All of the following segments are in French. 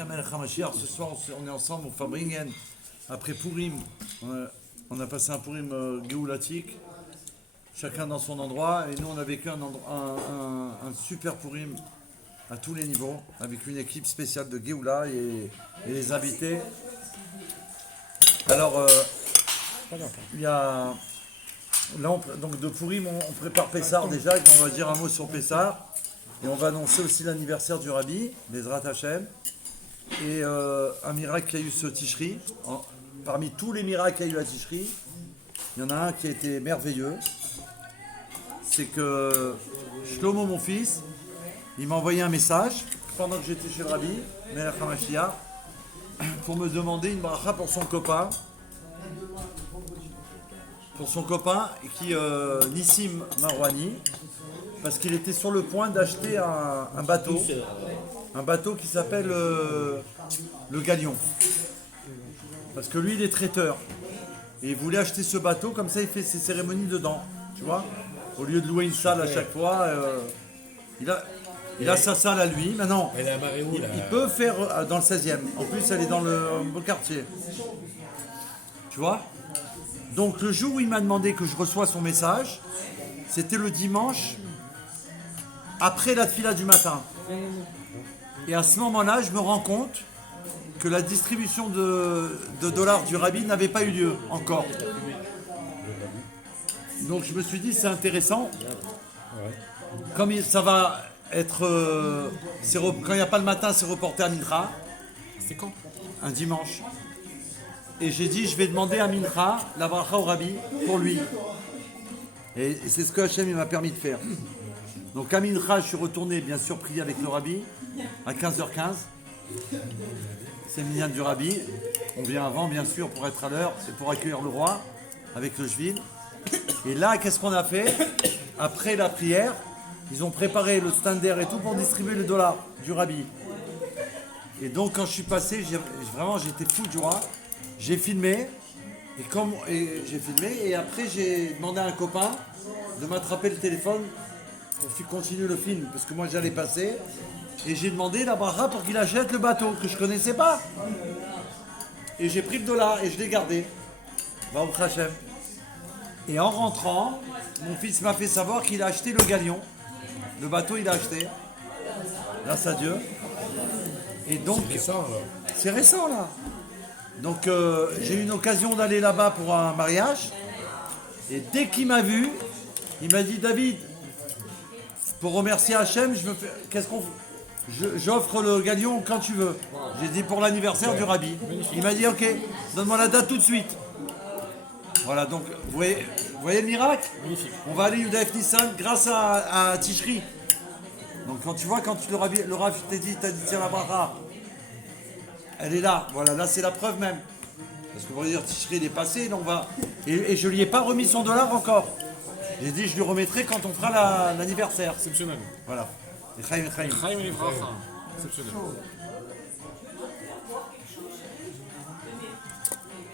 Après Melech HaMashiach, ce soir on est ensemble au Fabringen. Après Purim, on a passé un Purim géoulatique, chacun dans son endroit. Et nous on a vécu un super Purim à tous les niveaux, avec une équipe spéciale de Géoula et les invités. Alors, il y a... Là, donc de Purim, on prépare Pessar déjà, et on va dire un mot sur Pessar. Et on va annoncer aussi l'anniversaire du Rabbi, Bezrat Hashem. Et un miracle qu'il y a eu ce Tishri. Parmi tous les miracles qu'il y a eu à Tishri, il y en a un qui a été merveilleux. C'est que Shlomo, mon fils, il m'a envoyé un message pendant que j'étais chez le Rabbi, Melech HaMashiach, pour me demander une bracha pour son copain. Qui Nissim Marwani, parce qu'il était sur le point d'acheter un bateau qui s'appelle le Galion, parce que lui il est traiteur et il voulait acheter ce bateau, comme ça il fait ses cérémonies dedans, tu vois, au lieu de louer une salle à chaque fois. Il a sa salle à lui maintenant. Il peut faire dans le 16e, en plus elle est dans le beau quartier, tu vois. Donc le jour où il m'a demandé que je reçois son message, c'était le dimanche après la tfila du matin. Et à ce moment-là, je me rends compte que la distribution de dollars du Rabbi n'avait pas eu lieu encore. Donc je me suis dit, c'est intéressant. Comme ça va être... quand il n'y a pas le matin, c'est reporté à Mincha. C'est quand? Un dimanche. Et j'ai dit, je vais demander à Mincha, la bracha au Rabbi, pour lui. Et c'est ce que Hachem m'a permis de faire. Donc à Mincha, je suis retourné, bien sûr, prier avec le Rabbi, à 15h15. C'est le minyan du Rabbi. On vient avant, bien sûr, pour être à l'heure. C'est pour accueillir le roi, avec le Jvil. Et là, qu'est-ce qu'on a fait? Après la prière, ils ont préparé le stander et tout pour distribuer le dollar du Rabbi. Et donc, quand je suis passé, j'étais fou de joie. J'ai filmé, et après j'ai demandé à un copain de m'attraper le téléphone pour continuer le film, parce que moi j'allais passer, et j'ai demandé la bracha pour qu'il achète le bateau, que je connaissais pas. Et j'ai pris le dollar et je l'ai gardé. Baruch Hashem. Et en rentrant, mon fils m'a fait savoir qu'il a acheté le Galion. Le bateau il a acheté, grâce à Dieu. Et donc, c'est récent là. Donc j'ai eu une occasion d'aller là-bas pour un mariage. Et dès qu'il m'a vu, il m'a dit, David, pour remercier Hachem, j'offre le Galion quand tu veux. J'ai dit pour l'anniversaire du Rabbi. Il m'a dit, ok, donne-moi la date tout de suite. Voilà, donc vous voyez le miracle? On va aller Yudaef Nissan grâce à Tishri. Donc quand tu vois, quand le Rabbi t'a dit tiens la bracha, elle est là, voilà, là c'est la preuve même. Parce que vous allez dire, Tishri il est passé, donc et je lui ai pas remis son dollar encore. J'ai dit, je lui remettrai quand on fera l'anniversaire. Exceptionnel. Voilà. Et Chaim. Chaim et Livracha. Exceptionnel.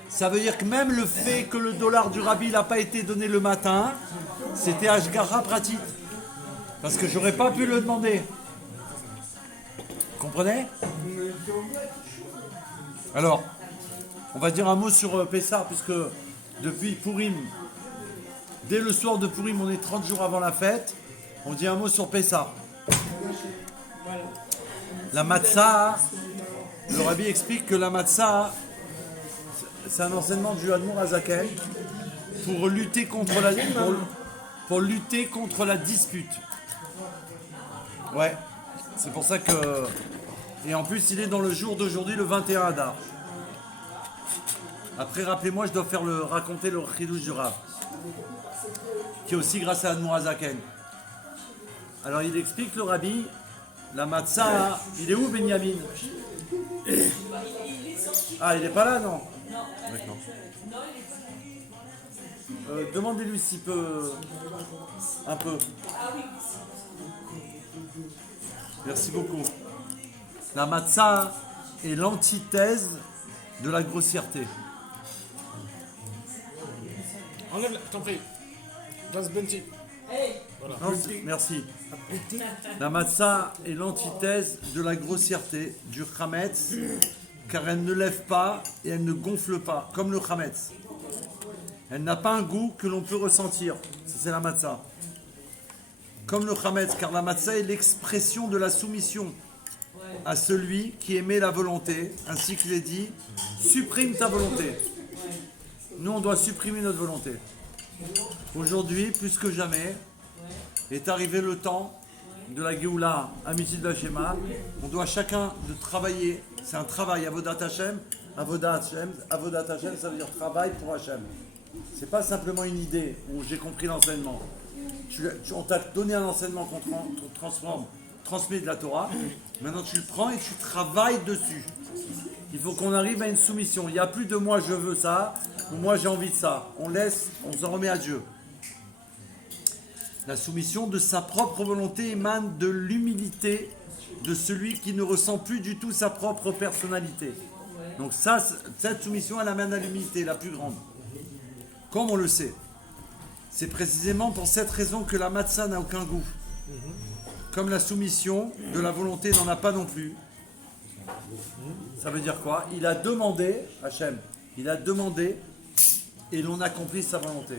Ça veut dire que même le fait que le dollar du Rabbi n'a pas été donné le matin, c'était Ashgara pratique. Parce que j'aurais pas pu le demander. Vous comprenez? Alors, on va dire un mot sur Pessar, puisque depuis Purim, dès le soir de Purim, on est 30 jours avant la fête, on dit un mot sur Pessar. La matzah, le Rabbi explique que la matzah, c'est un enseignement du Admor Hazaken pour lutter contre la dispute. Ouais, c'est pour ça que... Et en plus, il est dans le jour d'aujourd'hui, le 21 Adar. Après, rappelez-moi, je dois raconter le Chidouche du Rav, qui est aussi grâce à Admor Hazaken. Alors, il explique, le Rabbi, la matzah, il est où, Benyamin? Ah, il n'est pas là, non? D'accord. Demandez-lui s'il peut... un peu. Merci beaucoup. La matzah est l'antithèse de la grossièreté. Enlève, t'en prie. Just Benji. Non, merci. La matzah est l'antithèse de la grossièreté, du chametz, car elle ne lève pas et elle ne gonfle pas, comme le chametz. Elle n'a pas un goût que l'on peut ressentir. Ça, c'est la matzah. Comme le chametz, car la matzah est l'expression de la soumission à celui qui émet la volonté, ainsi qu'il est dit, supprime ta volonté. Nous, on doit supprimer notre volonté. Aujourd'hui, plus que jamais, est arrivé le temps de la Géoula à Midi de la Shema. On doit chacun de travailler. C'est un travail, Avodat Hashem. Avodat Hashem, ça veut dire travail pour Hashem. C'est pas simplement une idée où j'ai compris l'enseignement. On t'a donné un enseignement qu'on transmet de la Torah. Maintenant, tu le prends et tu travailles dessus. Il faut qu'on arrive à une soumission. Il n'y a plus de moi je veux ça ou moi j'ai envie de ça. On laisse, on s'en remet à Dieu. La soumission de sa propre volonté émane de l'humilité de celui qui ne ressent plus du tout sa propre personnalité. Donc ça, cette soumission, elle amène à l'humilité la plus grande. Comme on le sait. C'est précisément pour cette raison que la matzah n'a aucun goût. Comme la soumission de la volonté n'en a pas non plus. Ça veut dire quoi? Il a demandé, Hachem, il a demandé et l'on accomplit sa volonté.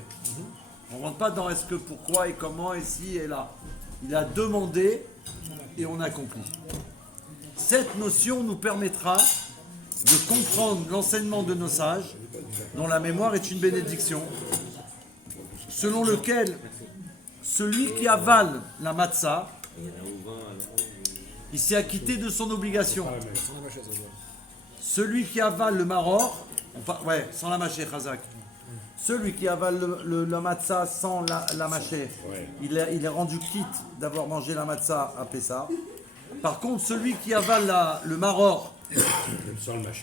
On ne rentre pas dans est-ce que, pourquoi et comment et si et là. Il a demandé et on accomplit. Cette notion nous permettra de comprendre l'enseignement de nos sages, dont la mémoire est une bénédiction, selon lequel celui qui avale la matzah, il s'est acquitté de son obligation. Celui qui avale le maror, sans la mâcher, Khazak. Celui qui avale le matzah sans la mâcher, il est rendu quitte d'avoir mangé la matzah à Pessah. Par contre, celui qui avale le maror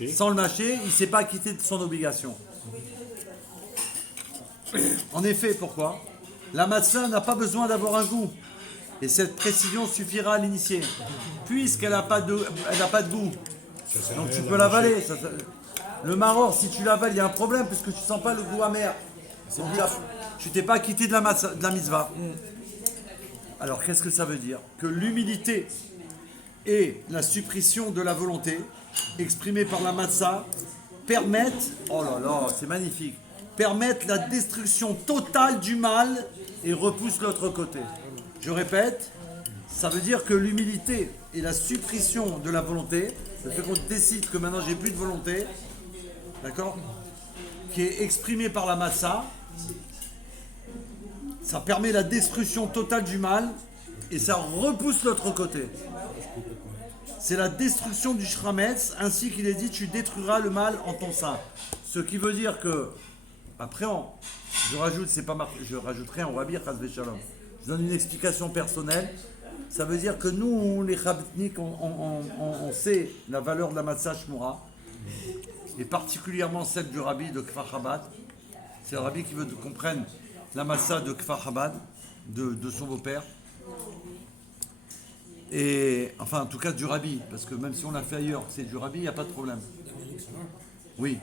sans le mâcher, il ne s'est pas acquitté de son obligation. En effet, pourquoi? La matzah n'a pas besoin d'avoir un goût. Et cette précision suffira à l'initier. Puisqu'elle n'a pas de goût. Donc tu peux l'avaler. Le maror, si tu l'avales, il y a un problème parce que tu ne sens pas le goût amer. Donc, tu t'es pas quitté de la mitzvah. Alors qu'est-ce que ça veut dire? Que l'humilité et la suppression de la volonté, exprimée par la matzah, permettent, oh là là, c'est magnifique, permettent la destruction totale du mal et repoussent l'autre côté. Je répète, ça veut dire que l'humilité et la suppression de la volonté, le fait qu'on décide que maintenant j'ai plus de volonté, d'accord, qui est exprimée par la matzah, ça permet la destruction totale du mal et ça repousse l'autre côté. C'est la destruction du shrametz, ainsi qu'il est dit, tu détruiras le mal en ton sein. Ce qui veut dire que, après, je rajouterai en Rabbi Chas Veshalom. Je donne une explication personnelle. Ça veut dire que nous, les Chabtnik, on sait la valeur de la matzah shmura, et particulièrement celle du Rabbi de Kfar Chabad. C'est le Rabbi qui veut qu'on prenne la matzah de Kfar Chabad, de son beau-père. Et, enfin, en tout cas, du Rabbi, parce que même si on l'a fait ailleurs, c'est du Rabbi, il n'y a pas de problème. Oui,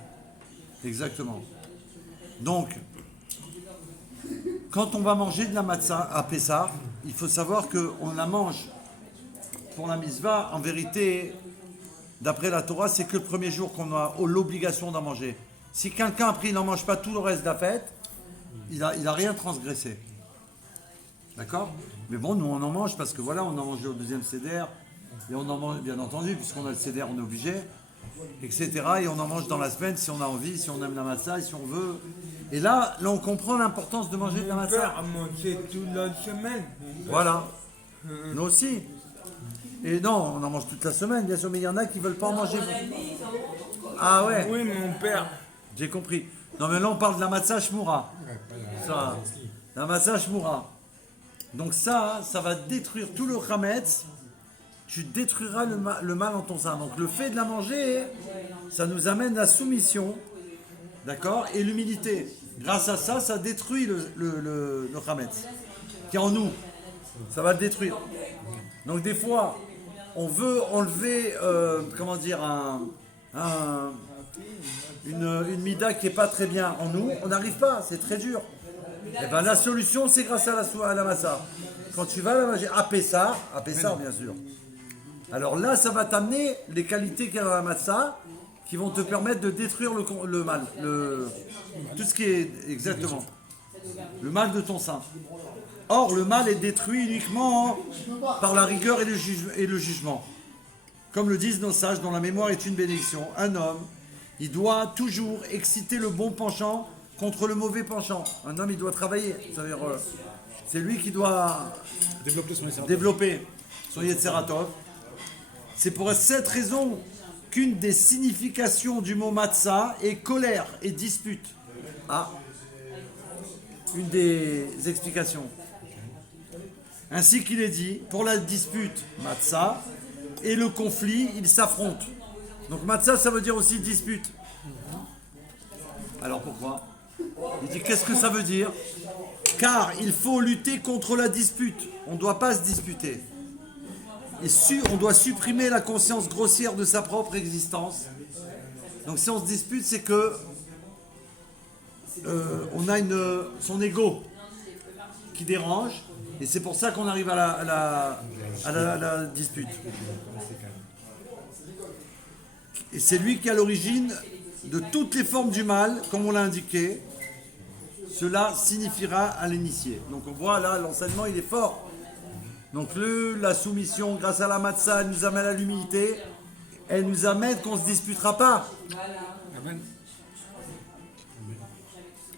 exactement. Donc, quand on va manger de la matzah à Pessah, il faut savoir qu'on la mange pour la mitzvah. En vérité, d'après la Torah, c'est que le premier jour qu'on a l'obligation d'en manger. Si quelqu'un après il n'en mange pas tout le reste de la fête, il a rien transgressé. D'accord? Mais bon, nous on en mange parce que voilà, on en mange au deuxième seder, et on en mange bien entendu, puisqu'on a le seder, on est obligé, etc. Et on en mange dans la semaine si on a envie, si on aime la matzah, si on veut. Et là on comprend l'importance de manger de la matzah. On peut manger toute la semaine. Voilà. Nous aussi. Et non, on en mange toute la semaine, bien sûr, mais il y en a qui ne veulent pas en manger. Ah ouais? Oui, mon père. J'ai compris. Non, mais là, on parle de la matzah shmura. Ça, la matzah shmura. Donc ça va détruire tout le chametz. Tu détruiras le mal en ton sein. Donc le fait de la manger, ça nous amène la soumission, d'accord, et l'humilité. Grâce à ça, ça détruit le chametz qui est en nous. Ça va le détruire. Donc des fois, on veut enlever, une mida qui n'est pas très bien en nous. On n'arrive pas, c'est très dur. Eh ben, la solution, c'est grâce à la matzah. Quand tu vas la manger à Pessah bien sûr. Alors là, ça va t'amener les qualités qu'il y a dans la matzah qui vont te permettre de détruire le mal. Tout ce qui est exactement. Le mal de ton sein. Or, le mal est détruit uniquement par la rigueur et le jugement. Comme le disent nos sages, dont la mémoire est une bénédiction. Un homme, il doit toujours exciter le bon penchant contre le mauvais penchant. Un homme, il doit travailler. C'est-à-dire, c'est lui qui doit développer son Yetzeratov. C'est pour cette raison qu'une des significations du mot matzah est colère et dispute. Ah, une des explications. Ainsi qu'il est dit, pour la dispute, matzah, et le conflit, ils s'affrontent. Donc matzah, ça veut dire aussi dispute. Alors pourquoi ? Il dit, qu'est-ce que ça veut dire ? Car il faut lutter contre la dispute. On ne doit pas se disputer. On doit supprimer la conscience grossière de sa propre existence. Donc si on se dispute, c'est que on a son ego qui dérange, et c'est pour ça qu'on arrive à la dispute. Et c'est lui qui est à l'origine de toutes les formes du mal, comme on l'a indiqué. Cela signifiera à l'initié. Donc on voit là, l'enseignement il est fort. Donc la soumission grâce à la matzah, elle nous amène à l'humilité, elle nous amène qu'on ne se disputera pas. Amen.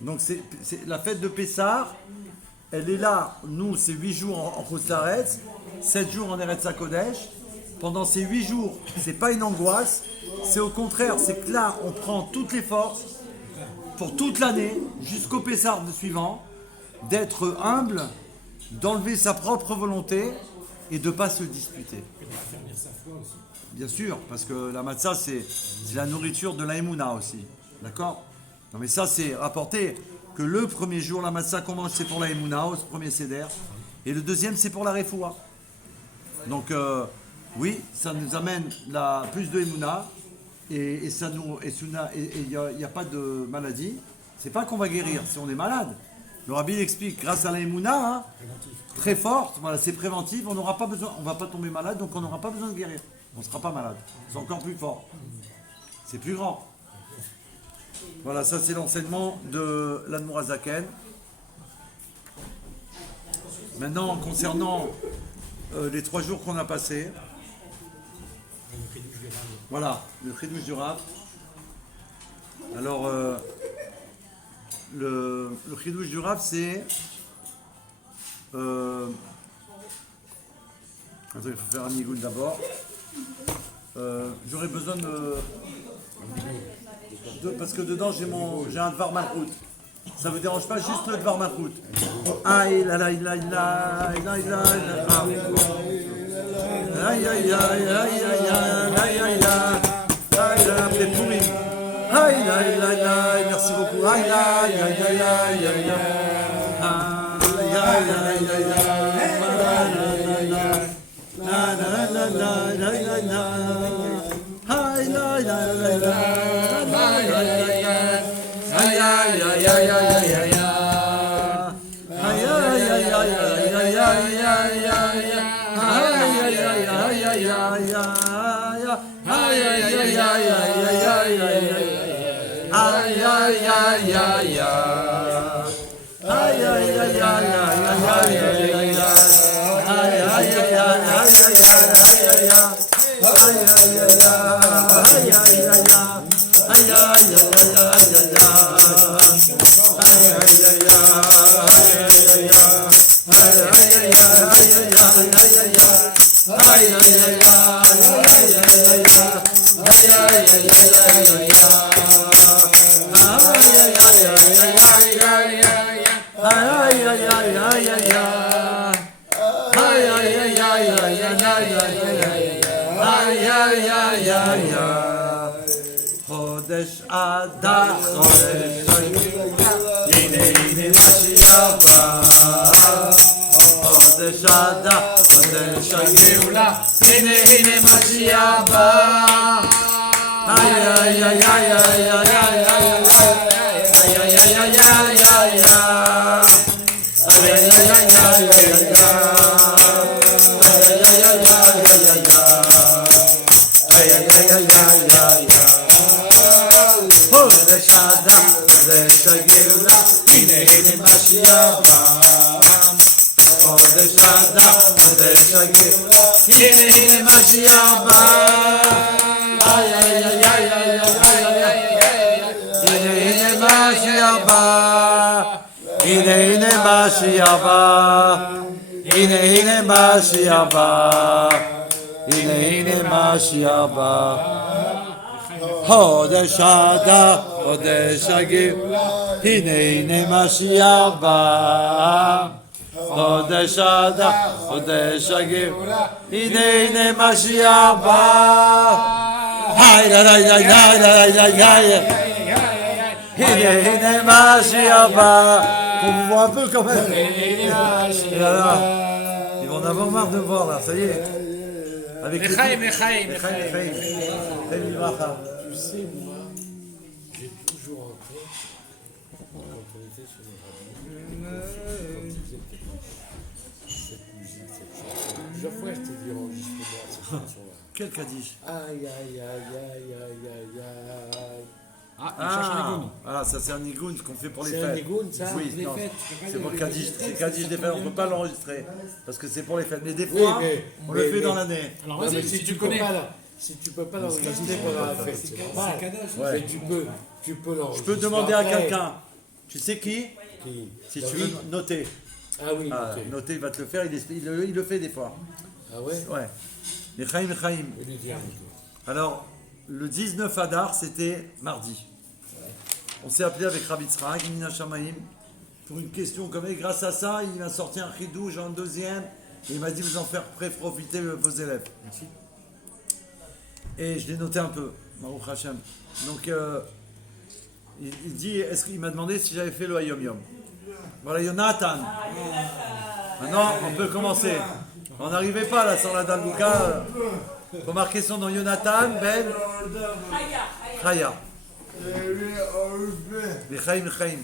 Donc c'est la fête de Pessah, elle est là, nous c'est 8 jours en Chutz-La'aretz, 7 jours en Eretz HaKodesh. Pendant ces 8 jours, c'est pas une angoisse, c'est au contraire, c'est que là on prend toutes les forces pour toute l'année, jusqu'au Pessah suivant, d'être humble, d'enlever sa propre volonté et de ne pas se disputer. Bien sûr, parce que la matzah, c'est la nourriture de la Emouna aussi. D'accord ? Non mais ça, c'est rapporté que le premier jour, la matzah qu'on mange, c'est pour la Emouna, au premier seder. Et le deuxième, c'est pour la Refoua. Donc, oui, ça nous amène plus de Emouna. Et il n'y a pas de maladie. C'est pas qu'on va guérir, si on est malade. Le rabbi explique, grâce à la Emouna, très forte, voilà, c'est préventif, on n'aura pas besoin, on va pas tomber malade, donc on n'aura pas besoin de guérir. On ne sera pas malade. C'est encore plus fort. C'est plus grand. Voilà, ça c'est l'enseignement de l'Admour HaZaken. Maintenant, concernant les 3 jours qu'on a passés, voilà, le Chidouche du Rav. Alors, le Chidouche du Rav, c'est... Attends, il faut faire un nigoul d'abord. J'aurais besoin parce que dedans j'ai un Dvar Malchut. Ça vous dérange pas, juste le Dvar Malchut. Aïe la la la la la la la. Aïe aïe aïe aïe aïe aïe aïe aïe après Pourim. Aïe aïe aïe aïe, merci beaucoup. Aïe aïe aïe aïe aïe aïe aïe aïe aïe aïe. La la la la la la la. Aïe la la la la. Aïe aïe aïe aïe aïe aïe aïe aïe aïe. Aïe aïe aïe aïe aïe aïe aïe aïe. Aïe aïe aïe aïe aïe aïe. Aïe aïe aïe aïe aïe aïe aïe. Aïe aïe aïe aïe. Aïe aïe aïe aïe aïe aïe. Aïe aïe aïe aïe חודש אדר, חודש הנה הנה משיח בא. חודש אדר, חודש הגאולה, הנה הנה משיח בא. איי איי איי איי איי איי איי איי איי איי איי איי איי Shada, Chodesh HaGeula, Hine Hine Mashiach bא. Chodesh Adar, Chodesh HaGeula, Hine Hine Mashiach bא. Ay, ay, ay, ay, ay, ay, ay, ay, Hine Hine Mashiach bא. Hine Hine Mashiach bא. Hine Hine Mashiach bא. Hine Hine Mashiach bא. Chodesh Adar, Chodesh HaGeula, Hine Hine Mashiach bא. Chodesh Adar, Chodesh HaGeula, Hine Hine Mashiach bא. Hay, hay, hay, hay, hay, hay, hay. Hine Hine Mashiach bא. Qu'on vous voit un peu quand même. Et alors, ils vont en avoir marre de voir là, ça y est. Avec les Mechaim, Mechaim, Mechaim, Mechaim. Mechaim Livracha. Tu sais, moi, j'ai toujours entré quand on était sur le radio. Cette musique, cette chanson. Plusieurs fois, je t'ai dit enregistre-moi cette chanson-là. Quel Kaddish. Aïe, aïe, aïe, aïe, aïe, aïe, aïe. Ah, il cherche un égout. Voilà, ça c'est un nigoun qu'on fait pour les C'est fêtes. un nigoun, ça, Oui, les non, fêtes. c'est pour le Kaddish. C'est Kaddish des fêtes, on ne peut pas l'enregistrer. Parce que c'est pour les fêtes. Mais des fois, on le fait dans l'année. Alors Non, mais vas-y, si tu peux connais. pas, si tu peux pas l'enregistrer pendant la fête, c'est normal. Ouais. Mais tu peux Je l'enregistrer. peux demander à après. quelqu'un. Tu sais qui? Qui Si tu David. veux noter. Ah oui, Ah, ok. noter, il va te le faire. Il le fait des fois. Ah ouais. Ouais. Mechaim, Mechaim. Je vais lui dire. Alors, le 19 Adar, c'était mardi. On s'est appelé avec Rabbi Tzrak, Mina Shamaim, pour une question comme ça. Grâce à ça, il m'a sorti un chidouj en deuxième. Et il m'a dit, vous en faire profiter vos élèves. Merci. Et je l'ai noté un peu, Baruch Hashem. Donc, il dit, il m'a demandé si j'avais fait le Hayom Yom. Voilà, Jonathan. Maintenant, on peut commencer. On n'arrivait pas là sans la Dalbouka. Il faut marquer son nom. Jonathan, Ben, Chaya. Mechaim, Mechaim.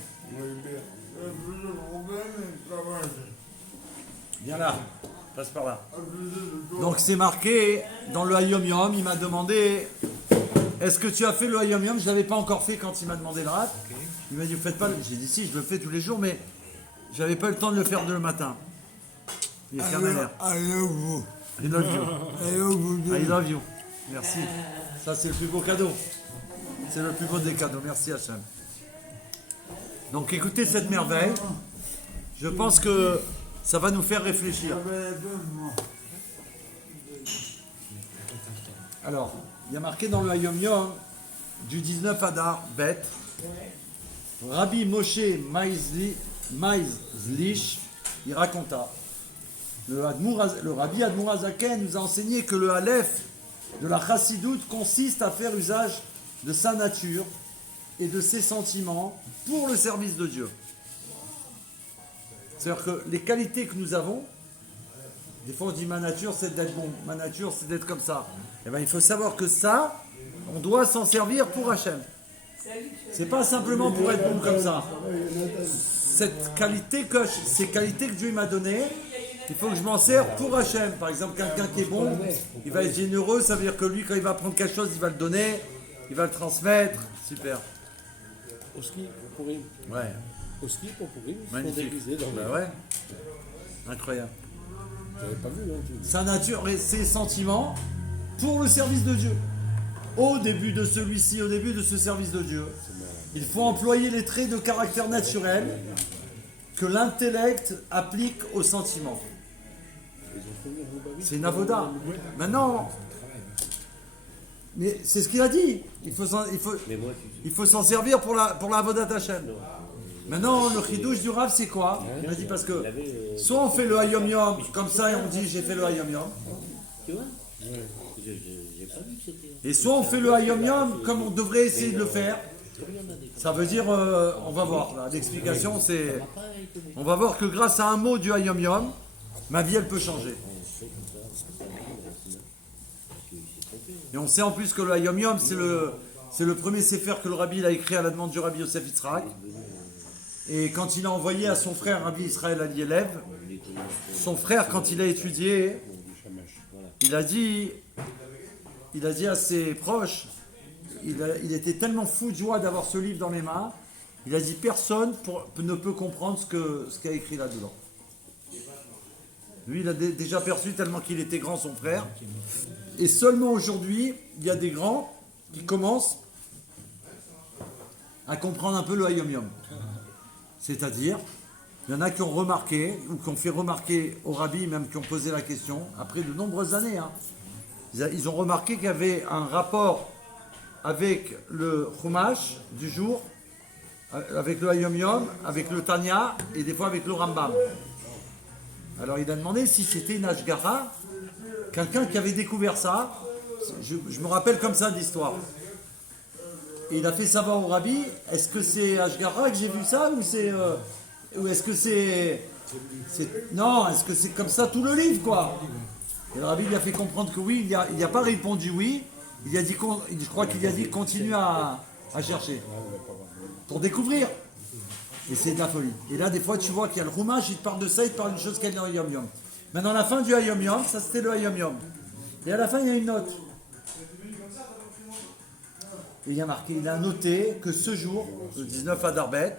Viens là, passe par là. Donc c'est marqué dans le Hayom Yom, il m'a demandé est-ce que tu as fait le Hayom Yom? Je ne l'avais pas encore fait quand il m'a demandé le rat. Il m'a dit vous faites pas. J'ai dit si, je le fais tous les jours, mais j'avais pas le temps de le faire le matin. Il est carrément. I love you. I love you. I love you. I love you. Merci. Ça c'est le plus beau cadeau. C'est le plus beau des cadeaux. Merci Hachem. Donc écoutez cette merveille. Je pense que ça va nous faire réfléchir. Alors, il y a marqué dans le Hayom Yom du 19 Adar, Bet, Rabbi Moshe Maizlish, il raconta. Le Rabbi Admour Hazaken nous a enseigné que le Aleph de la Chassidoute consiste à faire usage de sa nature et de ses sentiments pour le service de Dieu. C'est-à-dire que les qualités que nous avons, des fois on dit ma nature c'est d'être bon, ma nature c'est d'être comme ça. Et bien il faut savoir que ça, on doit s'en servir pour Hachem. C'est pas simplement pour être bon comme ça. Cette qualité que, ces qualités que Dieu m'a données, il faut que je m'en sers pour Hachem. Par exemple, quelqu'un qui est bon, il va être généreux, ça veut dire que lui quand il va prendre quelque chose, il va le donner, il va le transmettre. Super. Au ski, pour Pourim. Ouais. Au ski, pour Pourim, ils sont Magnifique. déguisés dans Bah le... ouais. Incroyable. J'avais pas vu, hein. Sa nature et ses sentiments pour le service de Dieu. Au début de celui-ci, au début de ce service de Dieu, il faut employer les traits de caractère naturel que l'intellect applique aux sentiments. C'est une avoda. Maintenant, mais c'est ce qu'il a dit. Il faut s'en servir pour la avoda d'Hachem. Maintenant, le chidouche du Rav, c'est quoi? Il a dit parce que soit on fait le Hayom Yom, comme ça, et on dit j'ai fait le Hayom Yom. Tu vois j'ai pas vu que c'était. Et soit on fait le Hayom Yom comme on devrait essayer de le faire. Ça veut dire, on va voir. Là, l'explication, c'est. On va voir que grâce à un mot du Hayom Yom, ma vie, elle peut changer. Et on sait en plus que le Hayom Yom, c'est le premier sefer que le Rabbi il a écrit à la demande du Rabbi Yosef Yitzhak. Et quand il a envoyé à son frère Rabbi Israël Alielev, son frère, quand il a étudié, il a dit à ses proches, il était tellement fou de joie d'avoir ce livre dans les mains, il a dit personne ne peut comprendre ce qu'il y a écrit là-dedans. Lui, il a déjà perçu tellement qu'il était grand, son frère. Et seulement aujourd'hui, il y a des grands qui commencent à comprendre un peu le Hayom Yom. C'est-à-dire, il y en a qui ont remarqué, ou qui ont fait remarquer au rabbi, même qui ont posé la question, après de nombreuses années, hein, ils ont remarqué qu'il y avait un rapport avec le Chumash du jour, avec le Hayom Yom, avec le Tanya, et des fois avec le Rambam. Alors il a demandé si c'était une Ashgara, quelqu'un qui avait découvert ça. Je me rappelle comme ça de l'histoire. Et il a fait savoir au rabbi, est-ce que c'est Ashgara que j'ai vu ça ou est-ce que non, est-ce que c'est comme ça tout le livre quoi? Et le rabbi lui a fait comprendre que oui, il n'y a pas répondu oui, il a dit, je crois qu'il a dit continue à chercher pour découvrir. Et c'est de la folie. Et là, des fois, tu vois qu'il y a le Chumash, il te parle de ça, il te parle d'une chose qu'il y a dans le Hayom Yom. Maintenant, la fin du Hayom Yom, ça c'était le Hayom Yom. Et à la fin, il y a une note. Et il y a marqué, il a noté que ce jour, le 19 Adar Bet,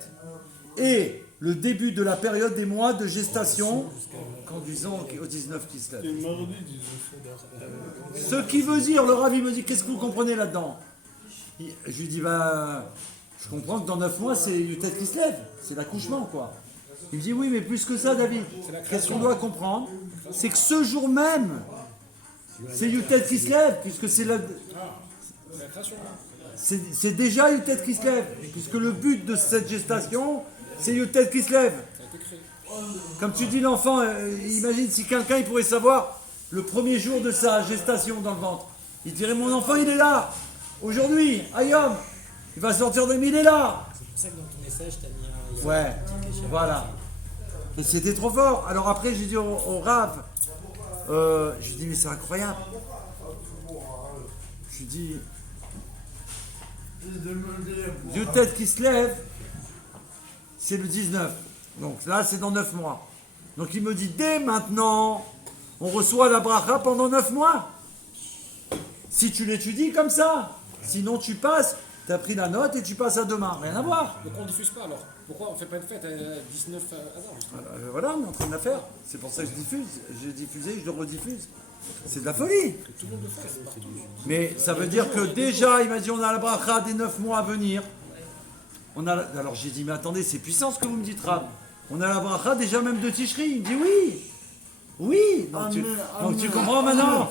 est le début de la période des mois de gestation conduisant au 19 Kislev. Ce qui veut dire, le Ravi me dit, qu'est-ce que vous comprenez là-dedans? Je lui dis, je comprends que dans 9 mois, c'est Yutet Kislev, c'est l'accouchement, quoi. Il me dit, oui, mais plus que ça, David. Qu'est-ce qu'on doit comprendre? C'est que ce jour même, c'est Yutet Kislev, puisque c'est déjà Yutet Kislev, puisque le but de cette gestation, c'est Yutet Kislev. Comme tu dis, l'enfant, imagine si quelqu'un il pourrait savoir le premier jour de sa gestation dans le ventre. Il dirait, mon enfant, il est là, aujourd'hui, Ayom. Il va sortir de il est là. C'est pour ça que dans ton message, tu as mis un. Ouais, voilà. Et c'était trop fort. Alors après, j'ai dit au Rav, je lui ai dit, mais c'est incroyable. Je lui ai dit, Yutet qui se lève, c'est le 19. Donc là, c'est dans 9 mois. Donc il me dit, dès maintenant, on reçoit la bracha pendant 9 mois. Si tu l'étudies comme ça, sinon tu passes. Tu as pris la note et tu passes à demain. Rien à voir. Donc on ne diffuse pas alors. Pourquoi on ne fait pas une fête à 19 hasard? Voilà, on est en train de la faire. C'est pour ça que je diffuse. J'ai diffusé, je le rediffuse. C'est de la folie. Mais ça veut dire que déjà, il m'a dit, on a la bracha des 9 mois à venir. Alors j'ai dit, mais attendez, c'est puissant ce que vous me dites, Rab. On a la bracha déjà même de Tishri. Il me dit oui. Oui. Donc tu comprends maintenant.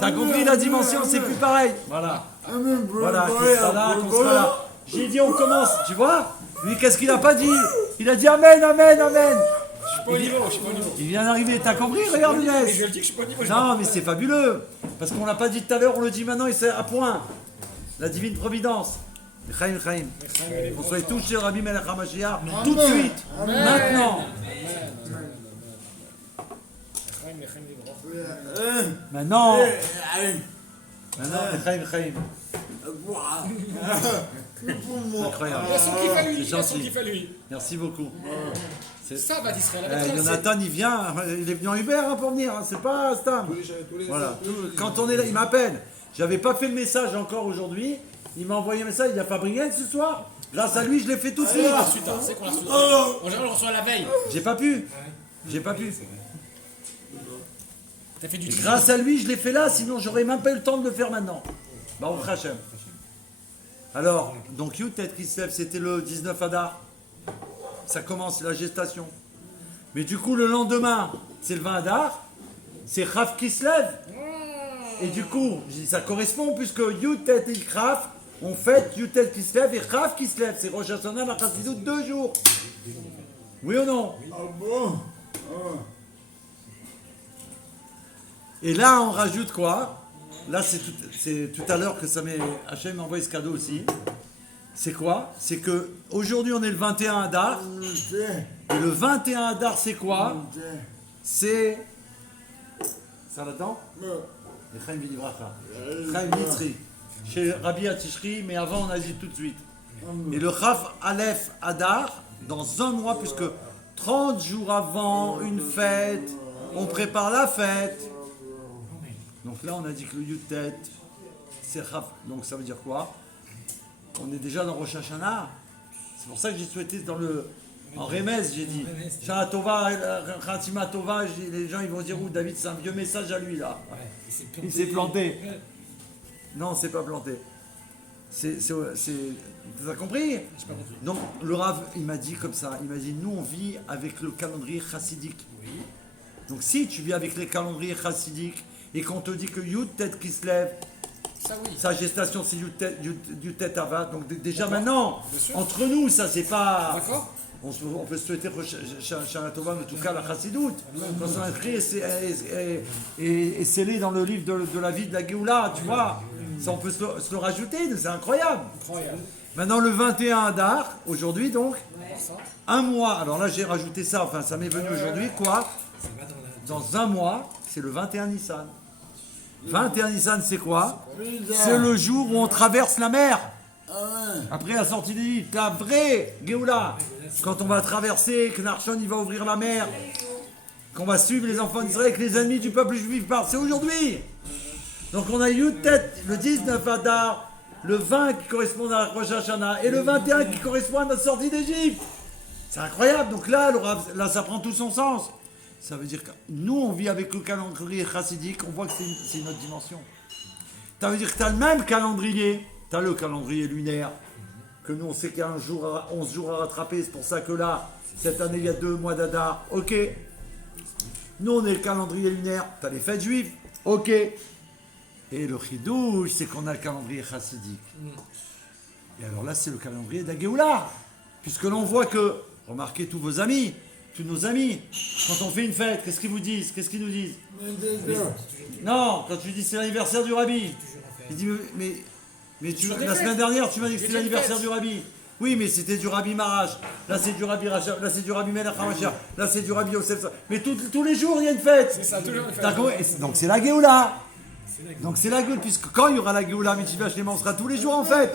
T'as compris la dimension, c'est plus pareil. Voilà. Voilà, qui sera là, qu'on sera là. J'ai dit on commence, tu vois. Lui, qu'est-ce qu'il a pas dit? Il a dit Amen, Amen, Amen. Je suis pas au niveau, Il vient d'arriver, t'as compris? Regarde Mais Inès. je le dis que je suis pas au niveau. Non, mais c'est fabuleux. Parce qu'on l'a pas dit tout à l'heure, on le dit maintenant et c'est à point. La divine providence. Chaim, Chaim. On soit tous chez Rabbi Melech HaMashiach tout de suite, maintenant. Maintenant, Chaim, Chaim. Incroyable. Il a son kiff à lui. C'est Il a son gentil. kiff à lui. Merci beaucoup. Ça va d'Israël. Jonathan, il vient, il est venu en Uber pour venir, hein, c'est pas Stam. Voilà. Quand on est là, il m'appelle. J'avais pas fait le message encore aujourd'hui. Il m'a envoyé un message, il y a Fabrienne ce soir. Grâce à lui, je l'ai fait tout de suite. C'est qu'on l'a reçu. En général, on reçoit la veille. J'ai pas pu. T'as fait du Et teasing. grâce à lui, je l'ai fait là, sinon j'aurais même pas eu le temps de le faire maintenant. Baruch Hashem. Alors, donc Yutet Kislev, c'était le 19 Adar. Ça commence la gestation. Mais du coup, le lendemain, c'est le 20 Adar. C'est Chav Kislev. Et du coup, je dis, ça correspond puisque Yutet et Chav, on fête Yutet Kislev et Chav Kislev. C'est Rosh Hashanah, la Chassidut, 2 jours. Oui ou non? Et là, on rajoute quoi? Là, c'est tout à l'heure que Hachem m'a envoyé ce cadeau aussi. C'est quoi? C'est que aujourd'hui, on est le 21 Adar. Et le 21 Adar, c'est quoi? C'est... Ça là-dedans? Le Chaim Vidibracha. Chaim Yitzri. Chez Rabbi Atishri, mais avant, on a dit tout de suite. Et le Chav Aleph Adar, dans un mois, puisque 30 jours avant une fête, on prépare la fête. Donc là, on a dit que le Yutet, c'est Rav. Donc ça veut dire quoi? On est déjà dans Rosh Hashanah. C'est pour ça que j'ai souhaité en Remez, j'ai dit. Shana Tova, Khatima Tova, les gens ils vont dire, David, c'est un vieux message à lui là. Ouais, Il s'est planté. Non, c'est pas planté. T'as compris? Donc le Rav, il m'a dit comme ça, il m'a dit, nous on vit avec le calendrier chassidique. Donc si tu vis avec les calendriers chassidiques et qu'on te dit que Yud tête qui se lève, Ça oui. sa gestation c'est Yud tête Ava, donc déjà D'accord. maintenant, Bien sûr. entre nous, ça c'est pas... D'accord. On peut se souhaiter Shana Tova, mais en tout cas la chassidoute. Quand on a écrit et scellé dans le livre de la vie de la Géoula, tu vois. Ça, on peut se le rajouter, c'est incroyable. Incroyable. Maintenant, le 21 Adar, aujourd'hui donc, Ça. un mois. Alors là, j'ai rajouté ça, enfin, ça m'est venu aujourd'hui. Quoi? Ça va dans la. Dans un mois, c'est le 21 Nissan. 21 Nissan, c'est quoi? C'est le jour où on traverse la mer. Après la sortie d'Égypte, la vraie Géoula. Quand on va traverser, que Narshon il va ouvrir la mer, qu'on va suivre les enfants d'Israël, que les ennemis du peuple juif partent. C'est aujourd'hui. Donc on a Yud Tet, le 19 Adar, le 20 qui correspond à Rosh Hashanah et le 21 qui correspond à notre sortie d'Égypte. C'est incroyable. Donc là, là, ça prend tout son sens. Ça veut dire que nous, on vit avec le calendrier chassidique, on voit que c'est une autre dimension. Ça veut dire que tu as le même calendrier, tu as le calendrier lunaire, que nous, on sait qu'il y a 11 jours à rattraper. C'est pour ça que là, cette année, il y a 2 mois d'Adar. Ok. Nous, on est le calendrier lunaire, tu as les fêtes juives. Ok. Et le chidouche, c'est qu'on a le calendrier chassidique. Et alors là, c'est le calendrier d'Agéoula. Puisque l'on voit que, remarquez tous vos amis, tous nos amis, quand on fait une fête, qu'est-ce qu'ils vous disent? Qu'est-ce qu'ils nous disent? Non, quand tu dis c'est l'anniversaire du rabbi. Il dit, mais la semaine dernière, tu m'as dit que c'était l'anniversaire du rabbi. Oui, mais c'était du rabbi Marash. Là, c'est du rabbi Racha. Là, c'est du rabbi Melech HaMashiach. Là, c'est du rabbi Yosef. Mais tous les jours, il y a une fête. C'est ça, toujours. Donc, c'est la Géoula. Donc c'est la Géoula, puisque quand il y aura la Géoula, Mitzvah Shlema, on sera tous les jours en fait.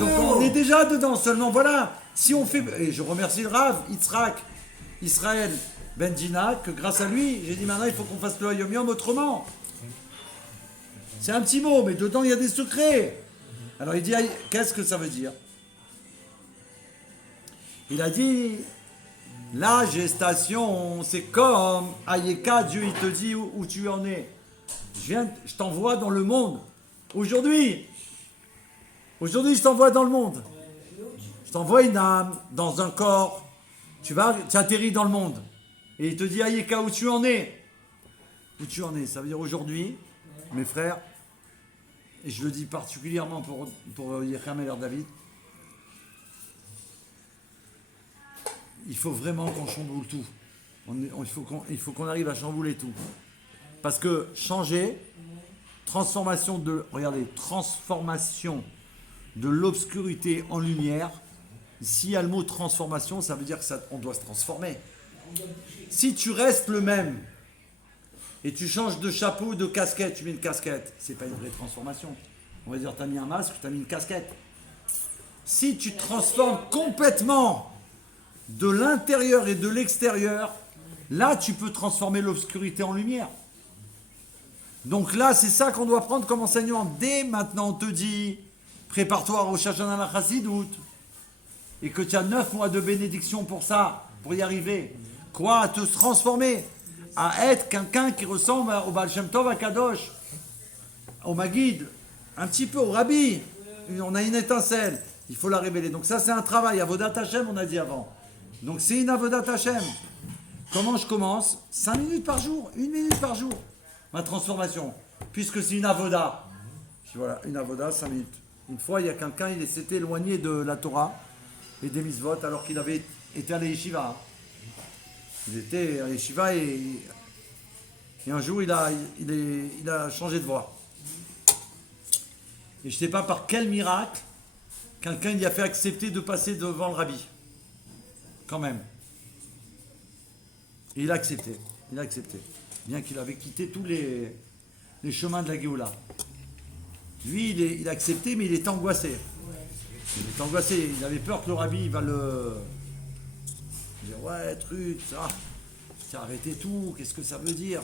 Donc on est déjà dedans, seulement voilà, si on fait, et je remercie le Rav, Yitzhak, Israël, Bendina, que grâce à lui, j'ai dit maintenant il faut qu'on fasse le Hayom Yom autrement. C'est un petit mot, mais dedans il y a des secrets. Alors il dit, qu'est-ce que ça veut dire? Il a dit, la gestation, c'est comme Ayeka, Dieu il te dit où tu en es. Je t'envoie dans le monde. Aujourd'hui, je t'envoie dans le monde. Je t'envoie une âme dans un corps. Tu atterris dans le monde. Et il te dit, Ayeka, où tu en es? Où tu en es? Ça veut dire aujourd'hui, mes frères, et je le dis particulièrement pour Yechem et David, il faut vraiment qu'on chamboule tout. Il faut qu'on arrive à chambouler tout. Parce que changer, transformation de l'obscurité en lumière, s'il y a le mot transformation, ça veut dire qu'on doit se transformer. Si tu restes le même et tu changes de chapeau, de casquette, tu mets une casquette, c'est pas une vraie transformation. On va dire tu as mis un masque, tu as mis une casquette. Si tu transformes complètement de l'intérieur et de l'extérieur, là tu peux transformer l'obscurité en lumière. Donc là, c'est ça qu'on doit prendre comme enseignement. Dès maintenant, on te dit, prépare-toi au Shashana la Chassidout. Et que tu as 9 mois de bénédiction pour ça, pour y arriver. Quoi? À te transformer. À être quelqu'un qui ressemble au Baal Shem Tov à Kadosh. Au Maguid. Un petit peu au Rabbi. On a une étincelle. Il faut la révéler. Donc ça, c'est un travail. Avodat Hashem, on a dit avant. Donc c'est une Avodat Hashem. Comment je commence? 5 minutes par jour. 1 minute par jour. Ma transformation, puisque c'est une avoda. Voilà, une avoda, 5 minutes. Une fois, il y a quelqu'un, il s'était éloigné de la Torah et des mitzvot alors qu'il avait été à la yeshiva. Il était à la yeshiva et un jour, il a changé de voie. Et je ne sais pas par quel miracle, quelqu'un lui a fait accepter de passer devant le rabbi. Quand même. Et il a accepté. Bien qu'il avait quitté tous les chemins de la Géoula. Lui, il a accepté, mais il est angoissé. Il avait peur que le rabbi va le dire, ouais, truc, ça. Tu as arrêté tout, qu'est-ce que ça veut dire?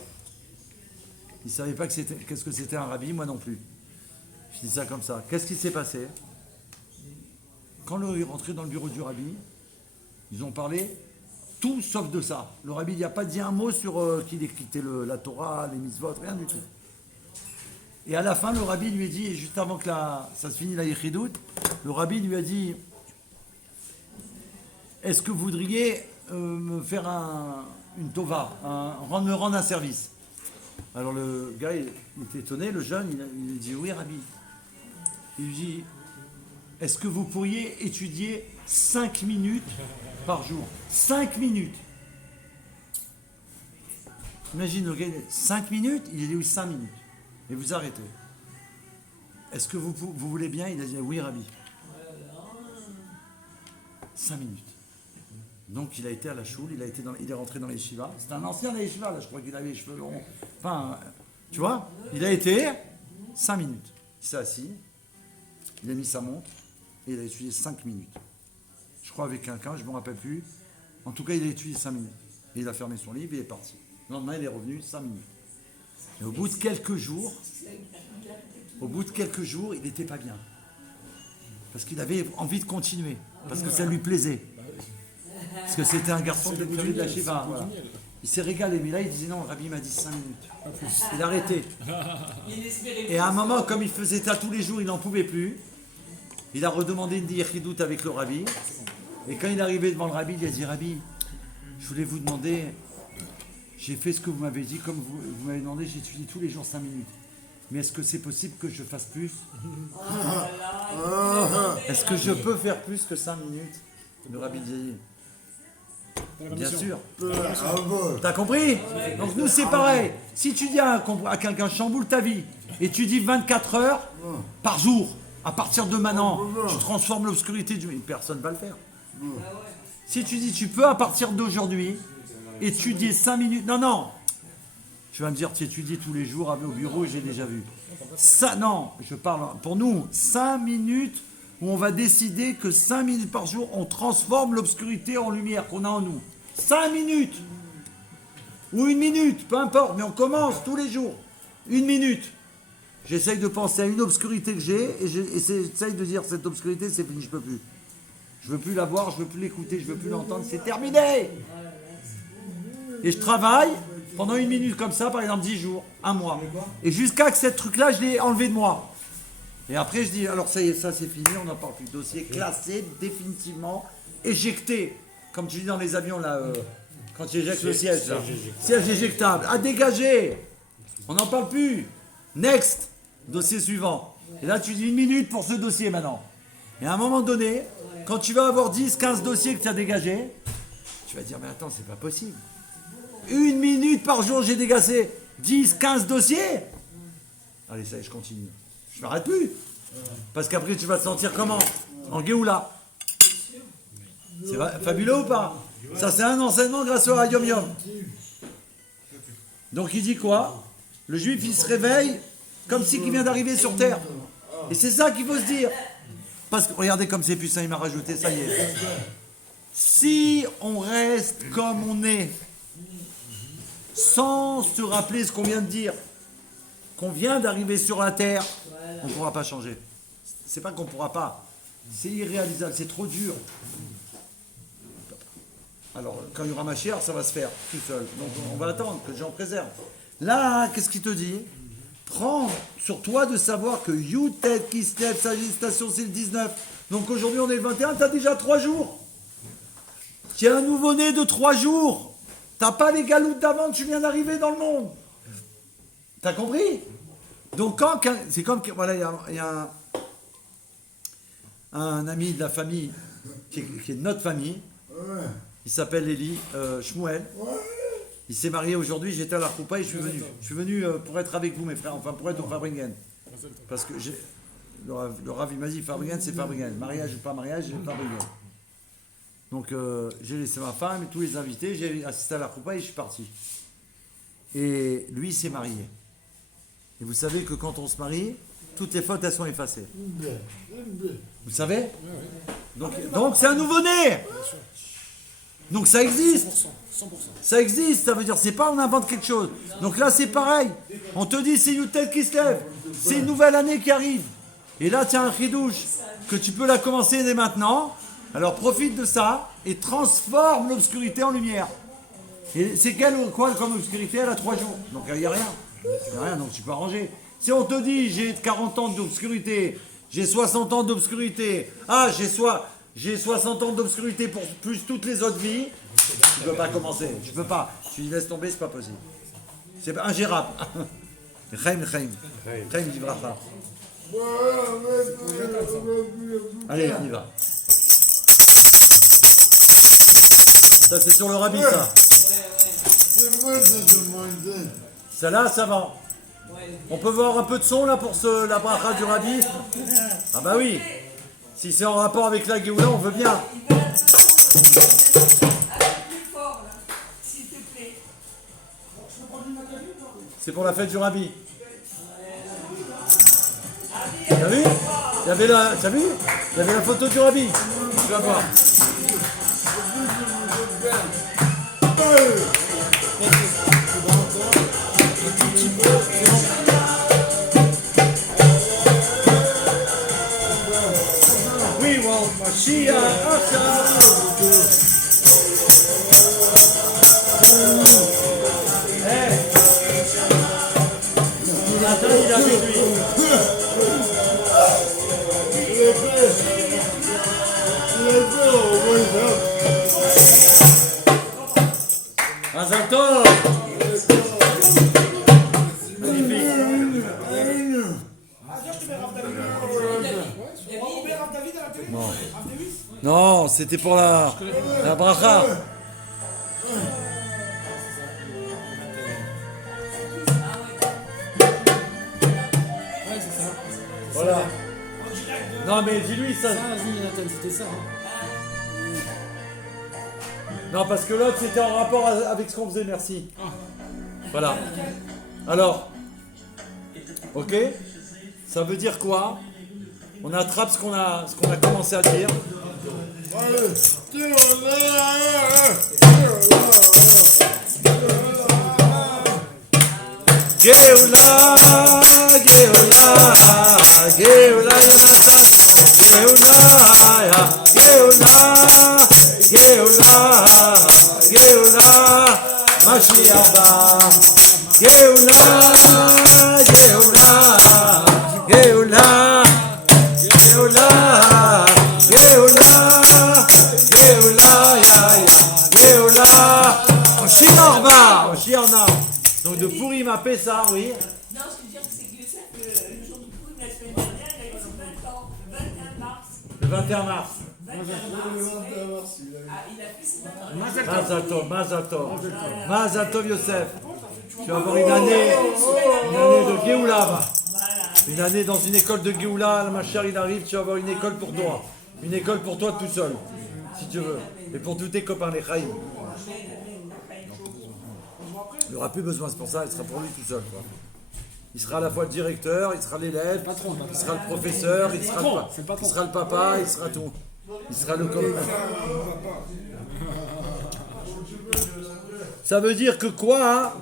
Il ne savait pas qu'est-ce que c'était un rabbi, moi non plus. Je dis ça comme ça. Qu'est-ce qui s'est passé? Quand il est rentré dans le bureau du rabbi, ils ont parlé tout sauf de ça. Le rabbi n'a pas dit un mot sur qu'il ait quitté la Torah, les mitzvot, rien du tout. Et à la fin, le rabbi lui a dit, juste avant que ça se finisse la Yechidout, le rabbi lui a dit, est-ce que vous voudriez me faire une tova, me rendre un service? Alors le gars, il était étonné, le jeune, il a dit, oui rabbi. Il lui dit, est-ce que vous pourriez étudier 5 minutes par jour? 5 minutes. Imagine, le gars, 5 minutes, il a dit oui, 5 minutes. Et vous arrêtez. Est-ce que vous voulez bien? Il a dit oui, rabbi. 5 minutes. Donc il a été à la choule, il est rentré dans les yeshivas. C'est un ancien des yeshivas, là, je crois qu'il avait les cheveux longs. Enfin, tu vois, il a été 5 minutes. Il s'est assis, il a mis sa montre et il a étudié 5 minutes. Je crois avec quelqu'un, je ne me rappelle plus. En tout cas, il a étudié 5 minutes. Et il a fermé son livre et il est parti. Le lendemain, il est revenu 5 minutes. Et au bout de quelques jours, il n'était pas bien. Parce qu'il avait envie de continuer. Parce que ça lui plaisait. Parce que c'était un garçon de la Shiva. Voilà. Il s'est régalé. Mais là, il disait non, le rabbi m'a dit 5 minutes. Il a arrêté. Et à un moment, comme il faisait ça tous les jours, il n'en pouvait plus. Il a redemandé une Yechidout avec le rabbi. Et quand il est arrivé devant le rabbi, il a dit rabbi, je voulais vous demander, j'ai fait ce que vous m'avez dit, comme vous m'avez demandé, j'ai étudié tous les jours 5 minutes. Mais est-ce que c'est possible que je fasse plus? Est-ce que je peux faire plus que 5 minutes? Le rabbi dit, bien sûr. T'as compris? Donc nous c'est pareil. Si tu dis à quelqu'un chamboule ta vie et tu dis 24 heures par jour, à partir de maintenant, tu transformes l'obscurité du... Personne ne va le faire. Si tu dis tu peux à partir d'aujourd'hui étudier 5 minutes... Non. Tu vas me dire tu étudies tous les jours au bureau, j'ai déjà vu. Ça, non, je parle pour nous. 5 minutes où on va décider que 5 minutes par jour, on transforme l'obscurité en lumière qu'on a en nous. 5 minutes ou 1 minute, peu importe, mais on commence tous les jours. 1 minute. J'essaye de penser à une obscurité que j'ai et j'essaye de dire cette obscurité, c'est fini, je peux plus. Je veux plus la voir, je veux plus l'écouter, je veux plus l'entendre, c'est terminé. Et je travaille pendant 1 minute comme ça, par exemple 10 jours, 1 mois. Et jusqu'à que ce truc-là, je l'ai enlevé de moi. Et après, je dis, alors ça y est, ça c'est fini, on n'en parle plus. Dossier classé, définitivement, éjecté. Comme tu dis dans les avions, là, quand tu éjectes le siège, là. Siège éjectable, à dégager. On n'en parle plus. Next, dossier suivant. Et là, tu dis 1 minute pour ce dossier maintenant. Et à un moment donné, quand tu vas avoir 10, 15 dossiers que tu as dégagés, tu vas dire, mais attends, c'est pas possible. 1 minute par jour, j'ai dégagé 10, 15 dossiers. Allez, ça y est, je continue. Je m'arrête plus. Parce qu'après, tu vas te sentir comment? En Géoula. C'est fabuleux ou pas? Ça, c'est un enseignement grâce à Yom Yom. Donc, il dit quoi? Le juif, il se réveille comme si il vient d'arriver sur terre. Et c'est ça qu'il faut se dire. Parce que, regardez comme c'est puissant, il m'a rajouté, ça y est. Si on reste comme on est, sans se rappeler ce qu'on vient de dire, qu'on vient d'arriver sur la terre, on ne pourra pas changer. C'est pas qu'on ne pourra pas. C'est irréalisable, c'est trop dur. Alors, quand il y aura ma chair, ça va se faire tout seul. Donc, on va attendre que j'en préserve. Là, qu'est-ce qu'il te dit? Prends sur toi de savoir que Yutet Kislev, sa législation, c'est le 19. Donc, aujourd'hui, on est le 21, tu as déjà 3 jours. Tu es un nouveau-né de 3 jours. Tu n'as pas les galoutes d'avant, tu viens d'arriver dans le monde. T'as compris? Donc, c'est comme... Voilà, il y a un ami de la famille, qui est de notre famille. Il s'appelle Eli Shmuel. Il s'est marié aujourd'hui, j'étais à la Choupa et je suis venu. Je suis venu pour être avec vous, mes frères, enfin pour être au Fabringen. Parce que le Rav, il m'a dit Fabringen, c'est Fabringen. Mariage ou pas mariage, c'est Fabringen. Donc j'ai laissé ma femme et tous les invités, j'ai assisté à la Choupa et je suis parti. Et lui, il s'est marié. Et vous savez que quand on se marie, toutes les fautes, elles sont effacées. Vous savez? Donc c'est un nouveau-né. Donc ça existe. 100%. Ça existe, ça veut dire c'est pas on invente quelque chose. Donc là c'est pareil. On te dit c'est Yutel qui se lève. C'est une nouvelle année qui arrive. Et là, tu as un chidouche que tu peux la commencer dès maintenant. Alors profite de ça et transforme l'obscurité en lumière. Et c'est quoi comme obscurité? Elle a 3 jours. Donc il n'y a rien. Il n'y a rien, donc tu peux arranger. Si on te dit j'ai 40 ans d'obscurité, j'ai 60 ans d'obscurité, j'ai 60 ans d'obscurité pour plus toutes les autres vies, tu ne peux pas commencer. Tu peux pas. Tu laisses tomber, c'est pas possible. C'est ingérable. Chaim Divracha. Allez, on y va. Ça, c'est sur le rabbi, ça. C'est moi qui ai demandé. Celle-là, ça va. On peut voir un peu de son, là, pour la bracha du rabbi? Ah bah oui. Si c'est en rapport avec la Géoula, on veut bien. C'est pour la fête du rabbi. T'as vu? T'as vu la photo du rabbi? Tu vas voir. We want Mashiach עכשיו. Il a vu lui. Azaltov. Non, c'était pour la bracha. Voilà. Non mais dis-lui ça. Vas-y, Nathan, c'était ça. Non parce que l'autre c'était en rapport avec ce qu'on faisait, merci. Voilà. Alors. Ok. Ça veut dire quoi? On attrape ce qu'on a commencé à dire. Géoula, Géoula, Géoula, Jonathan, Géoula, Géoula, Géoula, Géoula, Mashiach ba, Géoula, Géoula, Géoula, Géoula, Géoula, Géoula, Géoula, Mashiach ba, Mashiach na. Donc de Purim à Pessah, oui. Non, ce que je veux dire, c'est que le jour de Purim, la semaine dernière, il a eu 20 ans, le 21 mars. Le 21 mars. 21 mars. Il a fait ses 20 ans. Mazal Tov, Mazal Tov. Mazal Tov Yosef. Tu vas avoir une année de Géoula. Une année dans une école de Géoula, ma chère, il arrive, tu vas avoir une école pour toi. Une école pour toi tout seul, si tu veux. Et pour tous tes copains, les Chaim. Il n'aura plus besoin, c'est pour ça, il sera pour lui tout seul. Quoi. Il sera à la fois le directeur, il sera l'élève, il sera le professeur, il sera le papa, il sera tout. Il sera le copain. Ça veut dire que quoi?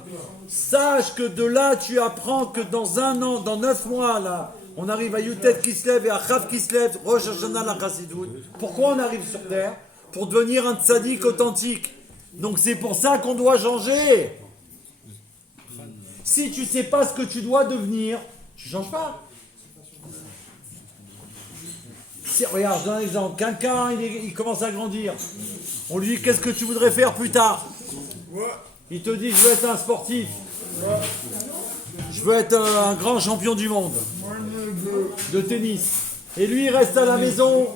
Sache que de là, tu apprends que dans 1 an, dans 9 mois, là, on arrive à Yutet Kislev et à Chav Kislev, Rosh Hashanah la Chassidut. Pourquoi on arrive sur Terre? Pour devenir un tzaddik authentique. Donc c'est pour ça qu'on doit changer. Si tu ne sais pas ce que tu dois devenir, tu ne changes pas. Si, regarde, je donne un exemple. Quelqu'un, il commence à grandir. On lui dit, qu'est-ce que tu voudrais faire plus tard? Il te dit, je veux être un sportif. Je veux être un grand champion du monde de tennis. Et lui, il reste à la maison.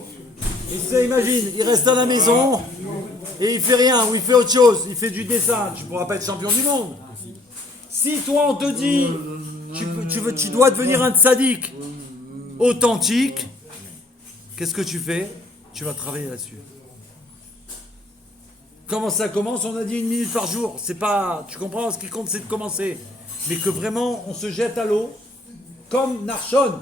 Imagine, il reste à la maison et il fait rien, ou il fait autre chose. Il fait du dessin. Tu ne pourras pas être champion du monde. Si toi on te dit tu dois devenir un tzaddik authentique, qu'est-ce que tu fais? Tu vas travailler là-dessus. Comment ça commence? On a dit 1 minute par jour. C'est pas, tu comprends? Ce qui compte, c'est de commencer. Mais que vraiment on se jette à l'eau, comme Narshon.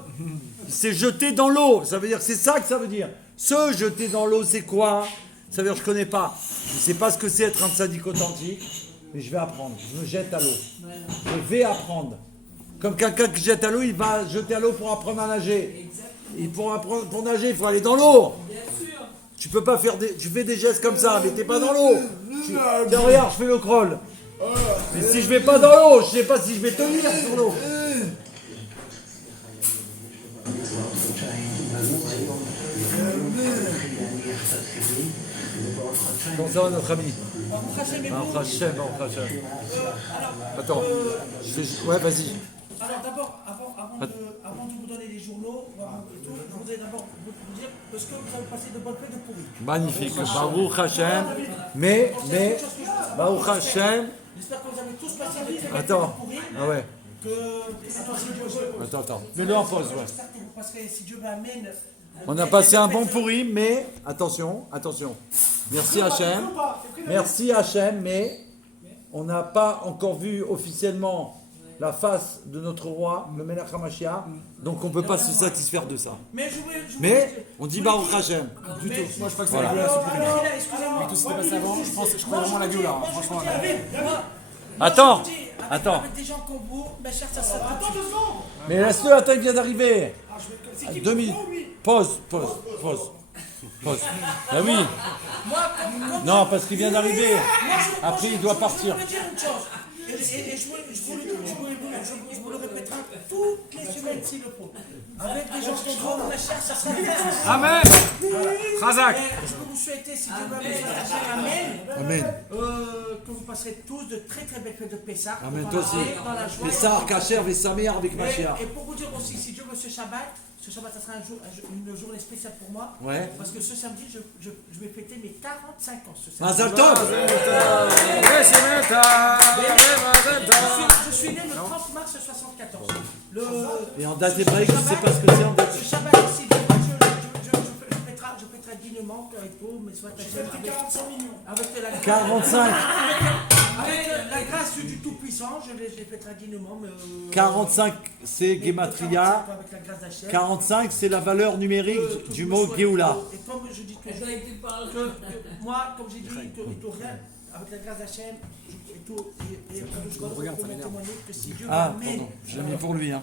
Il s'est jeté dans l'eau. Ça veut dire, c'est ça que ça veut dire. Se jeter dans l'eau, c'est quoi? Ça veut dire, je connais pas. Je ne sais pas ce que c'est être un tzaddik authentique. Mais je vais apprendre, je me jette à l'eau. Je vais apprendre. Comme quelqu'un qui jette à l'eau, il va jeter à l'eau pour apprendre à nager. pour nager, il faut aller dans l'eau. Tu peux pas faire tu fais des gestes comme ça, mais t'es pas dans l'eau. Tiens, regarde, je fais le crawl. Mais si je vais pas dans l'eau, je sais pas si je vais tenir sur l'eau. Comment ça va notre ami? Baruch Hashem. Attends, ouais, vas-y. Alors d'abord, avant de vous donner les journaux, je voudrais d'abord vous dire est-ce que vous avez passé de bonnes fêtes de pourri. Magnifique, Baruch Hashem. Mais, Baruch Hashem. J'espère que vous avez tous passé de très belles fêtes de Attends, pourri. ah ouais. Que Attends. Mets-le en pause, ouais. j'espère que vous passerez, si Dieu m'amène. On a passé un bon pourri, mais attention. Merci Hachem. Merci Hachem, mais on n'a pas encore vu officiellement la face de notre roi, le Melech HaMashiach, donc on ne peut pas se satisfaire de ça. Mais on dit Baruch Hachem. Du tout. Moi, je crois que c'est Voilà. la gueule à supprimer. Excusez-moi. Tout ce qui s'est passé avant, je crois vraiment la gueule là. Franchement, Attends. Avec des gens comme vous, mes chers, ça sera. Attends 2 secondes. Mais laisse-le, attends, il vient d'arriver. 2 minutes. Pause. Ah oui. Non, parce qu'il vient d'arriver. Après, il doit partir. Je veux dire une chose. Et je vous le répéterai toutes les semaines s'il le faut. Avec des gens qui sont ma chère, ça sera bien. Amen. Razak. Je peux vous souhaiter, si Dieu veut, Amen. Que vous passerez tous de très très belles fêtes de Pessah. Amen, toi aussi. Dans la joie. Pessah, Kacher, Vesamer avec Mashiach. Et pour vous dire aussi, si Dieu veut ce Shabbat, ça sera une journée spéciale pour moi. Ouais. Parce que ce samedi, je vais fêter mes 45 ans. Ce samedi. Mazal Tov. Je suis né le 30 mars 74. Et en date hébraïque, je ne sais pas ce que c'est en date. Ce Shabbat aussi, je fêterai dignement avec vous, mais soit avec 45 millions. Avec la 45. Avec la grâce du Tout-Puissant, je les fêterai dignement. 45, c'est Gematria. Avec la grâce d'Hachem. 45, c'est la valeur numérique du mot Géoula. Et comme je dis toujours, moi, comme j'ai dit, tout rien, avec la grâce d'Hachem, et tout, et je regarde, ça peux m'énerve. témoigner que si Dieu Ah, m'amène, pardon, je l'ai mis pour lui. Hein.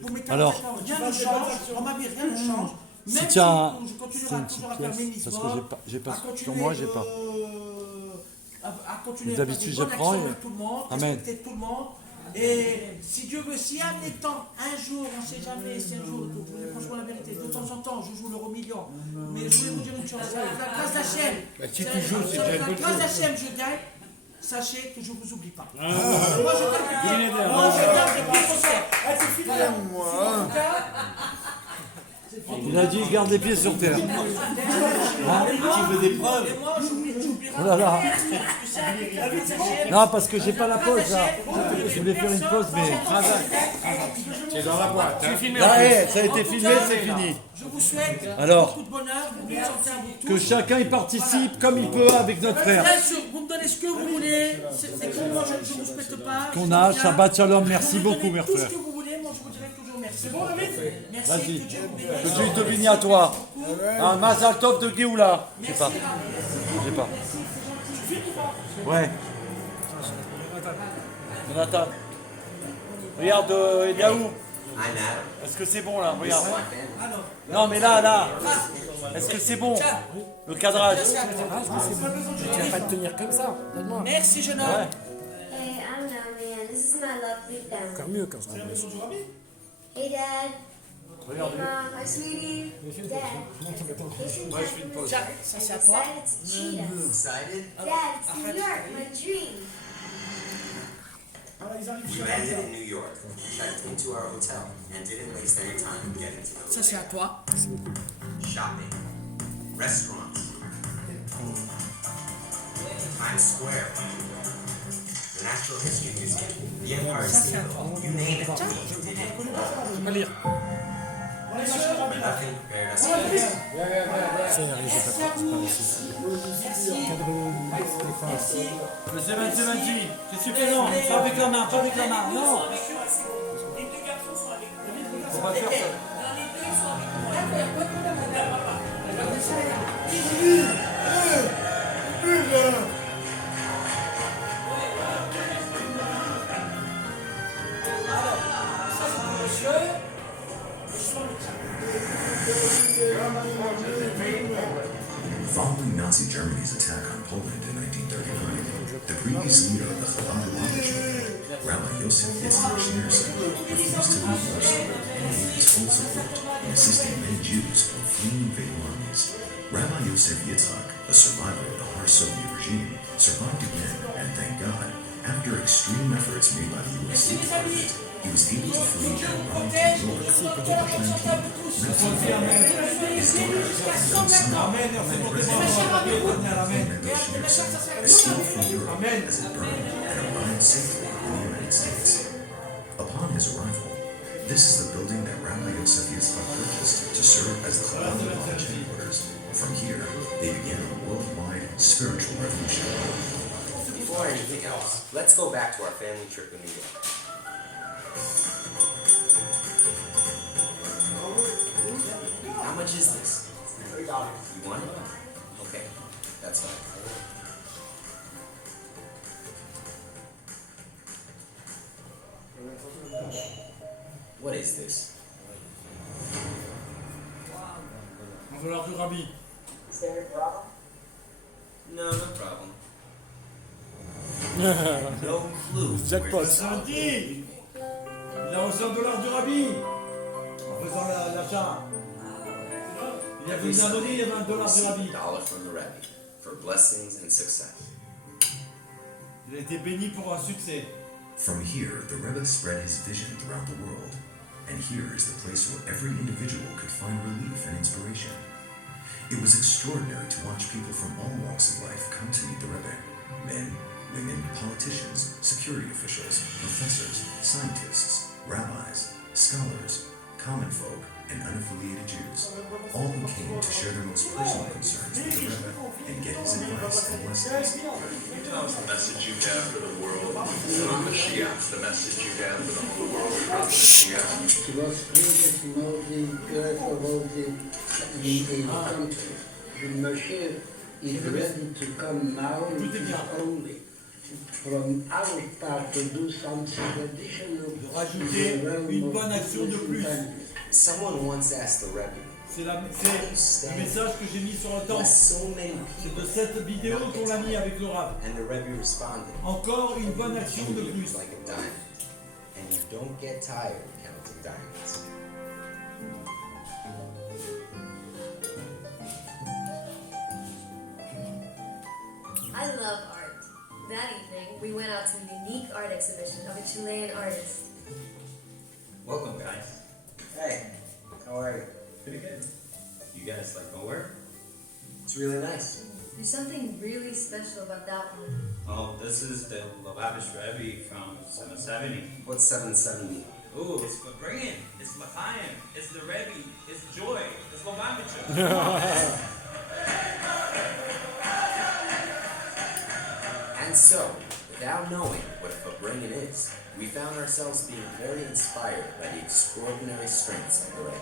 pour mes 45 Alors. ans, rien ne change, dans ma vie, rien ne change. Si Même tu as je continuerai c'est une toujours petite à faire mes pièce, parce histoires, que j'ai pas à continuer sur moi, j'ai pas. À continuer D'habitude, à je faire des bonnes prends actions et- avec tout le monde, Amen. respecter tout le monde. Et si Dieu veut, si un temps, un jour, on ne sait jamais si un jour, franchement la vérité, de temps en temps, je joue l'euro million. Mais je voulais vous dire une chose, avec la grâce d'Hachem, si tu joues, c'est déjà avec une la bonne grâce chose. d'Hachem, je gagne. Sachez que je ne vous oublie pas. Moi, je garde des pieds sur terre. Il a dit garde les pieds sur terre. Tu veux des preuves? Et moi, j'oublierai Oh là là. la grâce d'Hachem. Non, parce que j'ai pas la pause là. Je voulais faire une pause, mais. Tu es dans la boîte. Tu es filmé en Là, plus. ça a été filmé, c'est fini. Je vous souhaite Alors, beaucoup de bonheur, beaucoup de santé à vous tous. que chacun y participe comme il peut avec notre frère. Bien sûr, vous me donnez ce que vous voulez. C'est que moi, je ne vous respecte pas. Qu'on a, Shabbat Shalom, merci Vous me beaucoup, donnez mes tout frères. ce que vous voulez, moi je vous dirai toujours merci. Bon, merci, Vas-y. que Dieu vous Que bénisse. Dieu te bénisse à toi. Un Mazal Tov de Géoula. Je sais pas. Je sais pas. Ouais. Jonathan. Regarde, Eliaou. Est-ce que c'est bon là? Regarde. Non, mais là. Est-ce que c'est bon? Le cadrage. Tu vas pas te tenir comme ça. Donne-moi. Merci, jeune homme. Ouais. Hey, I don't know, man. This is my lovely family. Encore mieux quand ça. Hey, Dad. Hey, Mom. Hi, sweetie. Dad. Ça, c'est à toi. Excited to cheat us. Dad, it's New York, my dream. We landed in New York, checked into our hotel, and didn't waste any time getting to Ça, c'est à toi. the shopping, restaurants, Times Square, the Natural History Museum, the Empire State Building, you name it. We did it. Pas lire. Nothing prepared us. Monsieur Benji, c'est suffisant. Pas avec la main, non. Les deux garçons sont avec nous. On va faire ça. Dans les deux, ils sont avec nous. Ça, c'est pour monsieur. Je suis en médecin. Following Nazi Germany's attack on Poland in 1939, the previous leader of the Chabad movement, Rabbi Yosef Yitzhak Schneerson, refused to leave Warsaw and gave his full support in assisting many Jews fleeing invading armies. Rabbi Yosef Yitzhak, a survivor of the harsh Soviet regime, survived again, and thank God, after extreme efforts made by the U.S. State Department, he was able to flee and arrive to New York on March 19, 1940. His daughter, young son, and President Mendel Schneerson, escaped from Europe as it burned and arrived safely in the United States. Upon his arrival, this is the building that Rabbi Yosef Yitzhak purchased to serve as the Chabad Lodge headquarters. From here, they began a worldwide spiritual revolution. Before anything else, let's go back to our family trip in New York. How much is this? $3. You want it? Okay, that's fine. What is this? $1 du Rabbi. Is there a problem? No, no problem. No clue. Jackpot. Il a reçu $1 du Rabbi en faisant l'achat. Il a fait une abonnée, il y avait $1 du Rabbi. $1 from the Rebbe for blessings and success. Il a été béni pour un succès. From here, the Rebbe spread his vision throughout the world. And here is the place where every individual could find relief and inspiration. It was extraordinary to watch people from all walks of life come to meet the Rebbe. Men, women, politicians, security officials, professors, scientists, rabbis, scholars, common folk, and unaffiliated Jews, all who came to share their most personal concerns with the Rebbe and get his advice and blessings. Tell us the message you have for the world from Mashiach, the message you have for the whole world from Mashiach. He was created to know the good of all the country. The Mashiach is ready to come now. It is only from our part to do something additional. Rajouter une bonne action de plus. Someone once asked the Rebbe, C'est le message que j'ai mis sur le temps. C'est de cette vidéo qu'on l'a mis avec le Rav. and the Rebbe responded, Encore une bonne action de "You plus. like a diamond, and you don't get tired counting diamonds." I love art. That evening, we went out to a unique art exhibition of a Chilean artist. Welcome, guys. Hey, how are you? Pretty good. You guys like my work? It's really nice. There's something really special about that one. Oh, this is the Lubavitch Rebbe from 770. What's 770? Ooh, it's Fabringen, it's L'chaim, it's the Rebbe, it's Joy, it's Lubavitch. And so, without knowing what a Fabringen is, we found ourselves being very inspired by the extraordinary strengths of the Rebbe.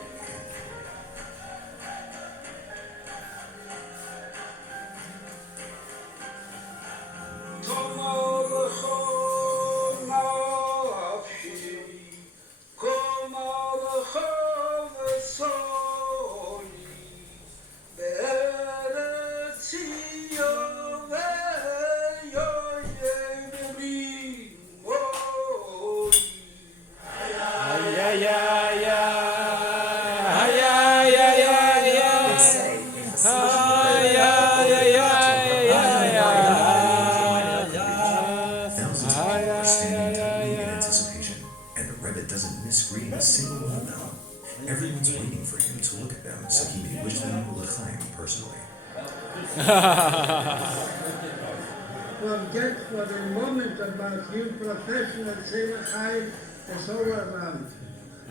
Forget for a moment about you professional Selachai is all around.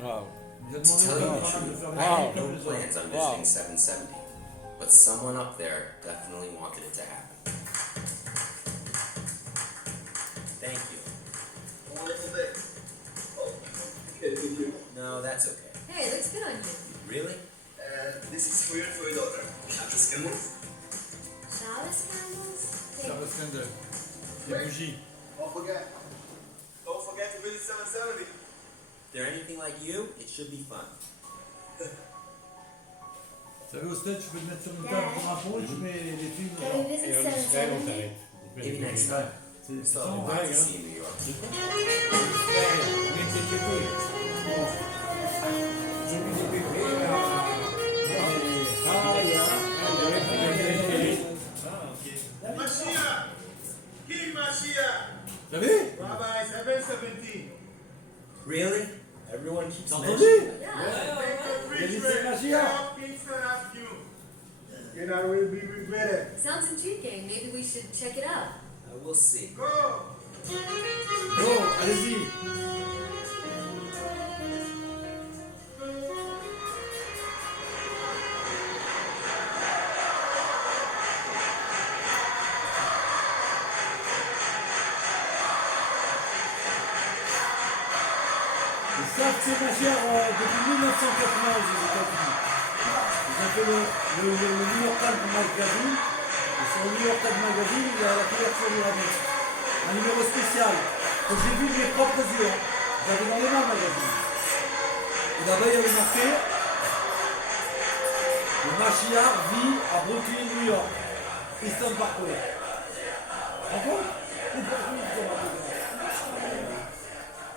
Wow. To tell you the truth, I had no plans on visiting 770, but someone up there definitely wanted it to happen. Thank you. A little bit. Oh, No, that's okay. Hey, it looks good on you. Really? This is for your daughter. Shabbos candles. Shabbos candles? Shabbos candle. Des bougies. Don't forget to visit 770. If they're anything like you, it should be fun. Vous savez, au stade, tu peux te mettre sur une table pour un pont et tu mets les films. Can we visit Et en San Israël, on Antonio? t'arrête. Maybe next Ouais. time. C'est So ça. I can see in New York. On était pépé. J'ai vu des pépés là. Mashiach! King Mashiach! Vous savez? Rabbi 717. Really? Everyone keeps T'as mentioning. entendu? Make a David preacher. Mashiach. Tell Kingston ask you. And I will be regretted. Sounds intriguing. Maybe we should check it out. We'll see. Go! Bon, allez-y. Ils savent que c'est Mashiach depuis 1980 aux États-Unis. Ils ont fait le New York Times Magazine. Et sur le New York Times Magazine, il y a la couverture du Rabbin. Un numéro spécial que j'ai vu de mes propres yeux. J'avais dans les mains le magazine. Et là-bas, il y avait marqué le Mashiach vit à Brooklyn, New York. Easton Parkway. Encore?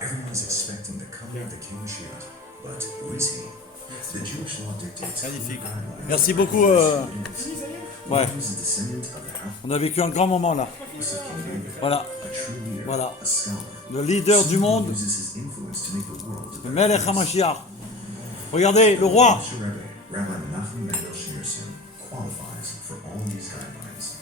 Everyone's expecting the coming of the King Mashiach, but who is he? The Jewish law dictates Magnifique. guidelines. Merci beaucoup. Ouais. He is a descendant of the house On a vécu un grand moment là. of King David, Voilà. a true leader, Voilà. a scholar. Le leader du Someone who monde, uses his influence to make the world a le better Melech place. HaMashiach. Regardez, le roi. Mr. Rebbe, Rabbi Menachem Mendel Schneerson, qualifies for all these guidelines.